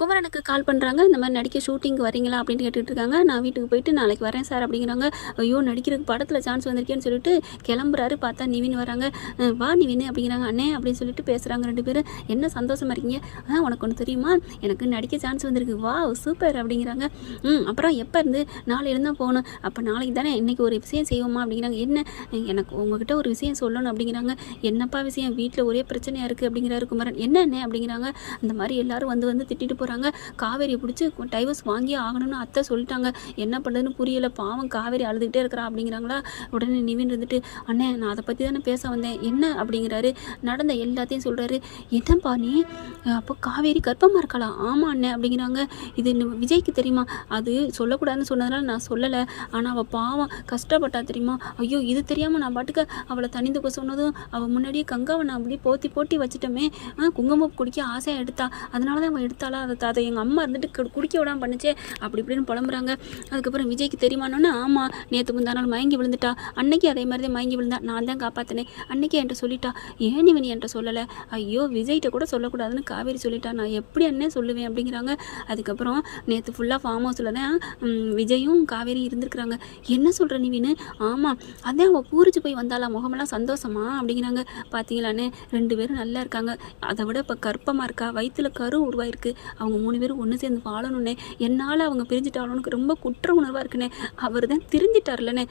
குமரனுக்கு கால் பண்ணுறாங்க இந்த மாதிரி நடிக்க ஷூட்டிங் வரீங்களா அப்படின்னு கேட்டுட்டு இருக்காங்க நான் வீட்டுக்கு போயிட்டு நாளைக்கு வரேன் சார் அப்படிங்கிறாங்க. ஐயோ நடிக்கிறதுக்கு படத்தில் சான்ஸ் வந்திருக்கேன்னு சொல்லிட்டு கிளம்புறாரு. பார்த்தா நிவின் வராங்க. வா நிவின் அப்படிங்கிறாங்க. அண்ணே அப்படின்னு சொல்லிட்டு பேசுகிறாங்க ரெண்டு பேரும். என்ன சந்தோஷமாக இருக்கீங்க? ஆ உனக்கு ஒன்று தெரியுமா? எனக்கு நடிக்க சான்ஸ் வந்திருக்கு. வா சூப்பர் அப்படிங்கிறாங்க. ம் அப்புறம் எப்போ இருந்து? நாளை இருந்தால் போகணும். அப்போ நாளைக்கு தானே இன்றைக்கி ஒரு விஷயம் செய்வோமா? அப்படிங்கிறாங்க. என்ன? எனக்கு உங்ககிட்ட ஒரு விஷயம் சொல்லணும் அப்படிங்கிறாங்க. என்னப்பா விஷயம்? வீட்டில் ஒரே பிரச்சனையாக இருக்குது அப்படிங்கிறாரு குமரன். என்ன என்ன அப்படிங்கிறாங்க. அந்த மாதிரி எல்லோரும் வந்து வந்து திட்டிட்டு போகிறாங்க போகிறாங்க காவேரியை பிடிச்சி டைவர்ஸ் வாங்கியே ஆகணும்னு அத்தை சொல்லிட்டாங்க. என்ன பண்ணுறதுன்னு புரியலை. பாவம் காவேரி அழுதுகிட்டே இருக்கிறா அப்படிங்கிறாங்களா? உடனே நிவின் இருந்துட்டு அண்ணே நான் அதை பற்றி தானே பேச வந்தேன். என்ன? அப்படிங்கிறாரு. நடந்த எல்லாத்தையும் சொல்கிறாரு என்னப்பா நீ? அப்போ காவேரி கர்ப்பமாக இருக்கலாம் ஆமாம் அண்ணே அப்படிங்கிறாங்க. இது விஜய்க்கு தெரியுமா? அது சொல்லக்கூடாதுன்னு சொன்னதுனால நான் சொல்லலை. ஆனால் அவள் பாவம் கஷ்டப்பட்டா தெரியுமா? ஐயோ இது தெரியாமல் நான் பாட்டுக்கு அவளை தனிந்து போக சொன்னதும் அவள் முன்னாடியே கங்காவை நான் அப்படியே போத்தி போட்டி வச்சுட்டோமே. ஆ, குங்குமம் குடிக்க ஆசையாக எடுத்தா. அதனால தான் அவன் எடுத்தாளா? அதை தாத்தா எங்கள் அம்மா இருந்துட்டு குடிக்க விடாமல் பண்ணுச்சே அப்படி இப்படின்னு புலம்புறாங்க. அதுக்கப்புறம் விஜய்க்கு தெரியுமானோன்னு ஆமாம் நேற்று முந்தா நாள் மயங்கி விழுந்துட்டா. அன்னைக்கு அதே மாதிரி தான் மயங்கி விழுந்தா. நான் தான் காப்பாற்றினேன் அன்னைக்கு என்கிட்ட சொல்லிட்டா. ஏன் இவன் என்கிட்ட சொல்லலை? ஐயோ விஜய்கிட்ட கூட சொல்லக்கூடாதுன்னு காவேரி சொல்லிட்டா. நான் எப்படி அண்ணே சொல்லுவேன் அப்படிங்கிறாங்க. அதுக்கப்புறம் நேற்று ஃபுல்லாக ஃபார்ம் ஹவுஸில் தான் விஜயும் காவேரி இருந்திருக்கிறாங்க. என்ன சொல்கிற நீவின்னு ஆமாம் அதான் அவள் பூரிச்சு போய் வந்தாளா? முகமெல்லாம் சந்தோஷமா? அப்படிங்கிறாங்க. பார்த்தீங்களாண்ணே ரெண்டு பேரும் நல்லா இருக்காங்க. அதை விட இப்போ கற்பமாக இருக்கா? வயிற்றுல கரு உருவாயிருக்கு. அவங்க மூணு பேரும் ஒன்று சேர்ந்து வாழணுன்னே என்னால் அவங்க பிரிஞ்சுட்டாளோன்னு ரொம்ப குற்ற உணர்வாக இருக்குண்ணே அவர் தான் தெரிஞ்சிட்டார்லனே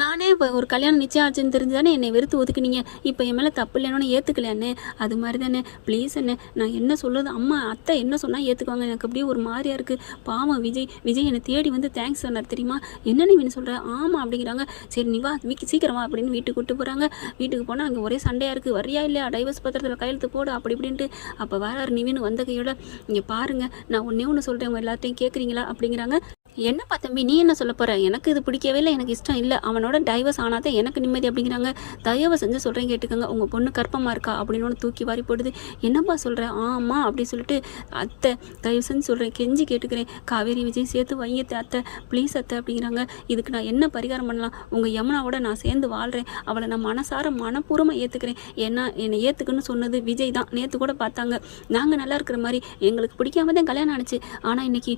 நானே இப்போ ஒரு கல்யாணம் நிச்சயம் ஆச்சுன்னு தெரிஞ்சு தானே என்னை வெறுத்து ஒதுக்குனீங்க. இப்போ என் மேலே தப்பு இல்லைன்னு ஏற்றுக்கலையாண்ணே அது மாதிரி தானே ப்ளீஸ் அண்ணே நான் என்ன சொல்கிறது அம்மா அத்தை என்ன சொன்னால் ஏற்றுக்குவாங்க எனக்கு அப்படியே ஒரு மாதிரியாக இருக்குது பாவம் விஜய் விஜய் என்னை தேடி வந்து தேங்க்ஸ் சொன்னார் தெரியுமா? என்ன இவன் சொல்கிற ஆமாம் அப்படிங்கிறாங்க. சரி நீ வா வீக்கு சீக்கிரம் வா அப்படின்னு வீட்டுக்கு கூட்டு போகிறாங்க வீட்டுக்கு போனால் அங்கே ஒரே சண்டையாக இருக்குது வரியா இல்லையா? டைவர்ஸ் பத்திரத்தில் கையெழுத்து போடு அப்படி இப்படின்ட்டு. அப்போ வராரு நிவின் வந்த கையோட இங்கே பாருங்கள் நான் ஒன்றே ஒன்று சொல்கிறேன் எல்லாத்தையும் கேட்குறீங்களா அப்படிங்கிறாங்க. என்னப்பா தம்பி நீ என்ன சொல்ல போகிற எனக்கு இது பிடிக்கவே இல்லை எனக்கு இஷ்டம் இல்லை. அவனோட டைவர்ஸ் ஆனாதான் எனக்கு நிம்மதி அப்படிங்கிறாங்க. தயவு செஞ்சு சொல்கிறேன் கேட்டுக்கோங்க. உங்கள் பொண்ணு கற்பமாக இருக்கா அப்படின்னு ஒன்று தூக்கி வாரி போடுது. என்னப்பா சொல்கிறேன் ஆமா அப்படி சொல்லிட்டு அத்தை தயவு செஞ்சு சொல்கிறேன் கெஞ்சி கேட்டுக்கிறேன். காவேரி விஜய் சேர்த்து வைங்க அத்தை ப்ளீஸ் அத்தை அப்படிங்கிறாங்க. இதுக்கு நான் என்ன பரிகாரம் பண்ணலாம்? உங்கள் யமுனாவோட நான் சேர்ந்து வாழ்கிறேன் அவளை நான் மனசார மனப்பூர்வமாக ஏற்றுக்கிறேன் ஏன்னா என்னை ஏற்றுக்குன்னு சொன்னது விஜய் தான். நேற்று கூட பார்த்தாங்க. நாங்கள் நல்லா இருக்கிற மாதிரி எங்களுக்கு பிடிக்காம தான் கல்யாணம் ஆனிச்சு. ஆனால் இன்னைக்கு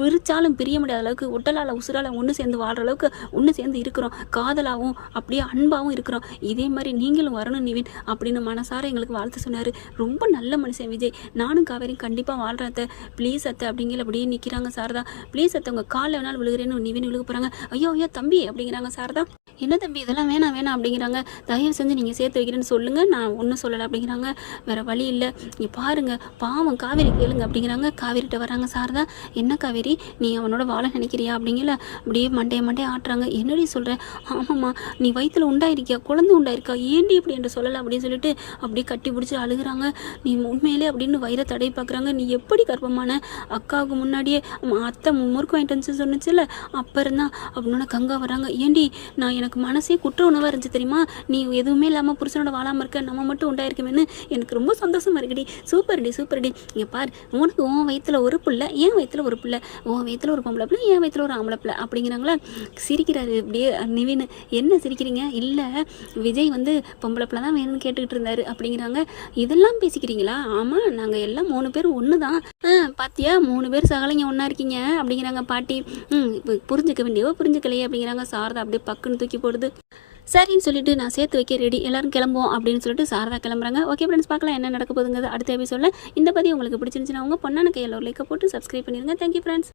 பிரித்தாலும் பிரிய முடியாது. அளவுக்கு உடலால் உசுரால் ஒன்று சேர்ந்து வாழ்கிற அளவுக்கு ஒன்று சேர்ந்து இருக்கிறோம். காதலாகவும் அப்படியே அன்பாகவும் இருக்கிறோம். இதே மாதிரி நீங்களும் வரணும் நிவின் அப்படின்னு மனசார எங்களுக்கு வாழ்த்து சொன்னார். ரொம்ப நல்ல மனுஷன் விஜய். நானும் காவேரி கண்டிப்பாக வாழ்கிறத அத்தை. ப்ளீஸ் அத்தை அப்படிங்கிற அப்படியே நிற்கிறாங்க சாரதா. ப்ளீஸ் அத்தை உங்கள் காலில் வேணாலும் விழுகிறேன்னு நிவின் விழுக போகிறாங்க ஐயோ ஐயோ தம்பி அப்படிங்கிறாங்க சாரதா. என்ன தம்பி இதெல்லாம் வேணாம் வேணாம் அப்படிங்கிறாங்க. தயவு செஞ்சு நீங்கள் சேர்த்து வைக்கிறேன்னு சொல்லுங்கள் நான் ஒன்றும் சொல்லலை அப்படிங்கிறாங்க. வேறு வழி இல்லை. நீங்கள் பாருங்க. பாவம் காவேரி கேளுங்க அப்படிங்கிறாங்க. காவேரிட்ட வராங்க சாரதா. என்ன காவேரி? நீ அவனோட வாழ நினைக்கிறியா அப்படிங்கல அப்படியே மண்டைய மண்டைய ஆட்டுறாங்க. என்னடி சொல்கிறேன் ஆமாம்மா நீ வயிற்றுல உண்டாயிருக்கியா? குழந்தை உண்டாயிருக்கா? ஏண்டி இப்படி என்று சொல்லலை அப்படின்னு சொல்லிட்டு அப்படியே கட்டி பிடிச்சி அழுகுறாங்க. நீ உண்மையிலே அப்படின்னு வயிறை தடை பார்க்குறாங்க. நீ எப்படி கர்ப்பமான அக்காவுக்கு முன்னாடியே அத்தை முறுக்கு வாங்கிட்டு வந்து சொன்னுச்சுல அப்போ இருந்தா அப்படின்னா கங்கா வராங்க ஏண்டி நான் எனக்கு மனசே குற்ற உணவாக இருந்துச்சு தெரியுமா? நீ எதுவுமே இல்லாமல் புருஷனோட வாழாமல் இருக்க நம்ம மட்டும் உண்டாயிருக்கமேன்னு எனக்கு ரொம்ப சந்தோஷமாக இருக்குடி. சூப்பர்டி சூப்பர்டி. இங்கே பார் உனக்கு உன் வயித்துல ஒரு பிள்ளை என் வயித்துல ஒரு பிள்ளை. உன் வயித்துல ஒரு பொம்பளை பிள்ளை. என் வயத்தில் ஒரு ஆம்பளை பிள்ளை அப்படிங்கிறாங்களா? சிரிக்கிறாரு. இப்படியே நிவின் என்ன சிரிக்கிறீங்க? இல்லை விஜய் வந்து பொம்பளை பிள்ளை தான் வேணும்னு கேட்டுக்கிட்டு இருந்தாரு அப்படிங்கிறாங்க. இதெல்லாம் பேசிக்கிறீங்களா? ஆமாம் நாங்கள் எல்லாம் மூணு பேர் ஒன்று தான் ஆ பாத்தியா? மூணு பேர் சகலைங்க ஒன்றா இருக்கீங்க அப்படிங்கிறாங்க பாட்டி. ம் புரிஞ்சுக்க வேண்டியவோ புரிஞ்சுக்கலையே அப்படிங்கிறாங்க சாரதா. அப்படியே பக்குன்னு தூக்கி போடுது. சரின்னு சொல்லிட்டு நான் சேர்த்து வைக்க ரெடி எல்லாரும் கிளம்புவோம். அப்படின்னு சொல்லிட்டு சாரதா கிளம்புறாங்க. ஓகே ஃப்ரெண்ட்ஸ் பார்க்கலாம் என்ன நடக்க போதுங்கிறது அடுத்த எபிசோடில் இந்த பதிவு உங்களுக்கு பிடிச்சிருந்துச்சுன்னா உங்கள் பொண்ணான கையில் ஒரு லைக்கை போட்டு சப்ஸ்கிரைப் பண்ணிடுங்க தேங்க்யூ ஃப்ரெண்ட்ஸ்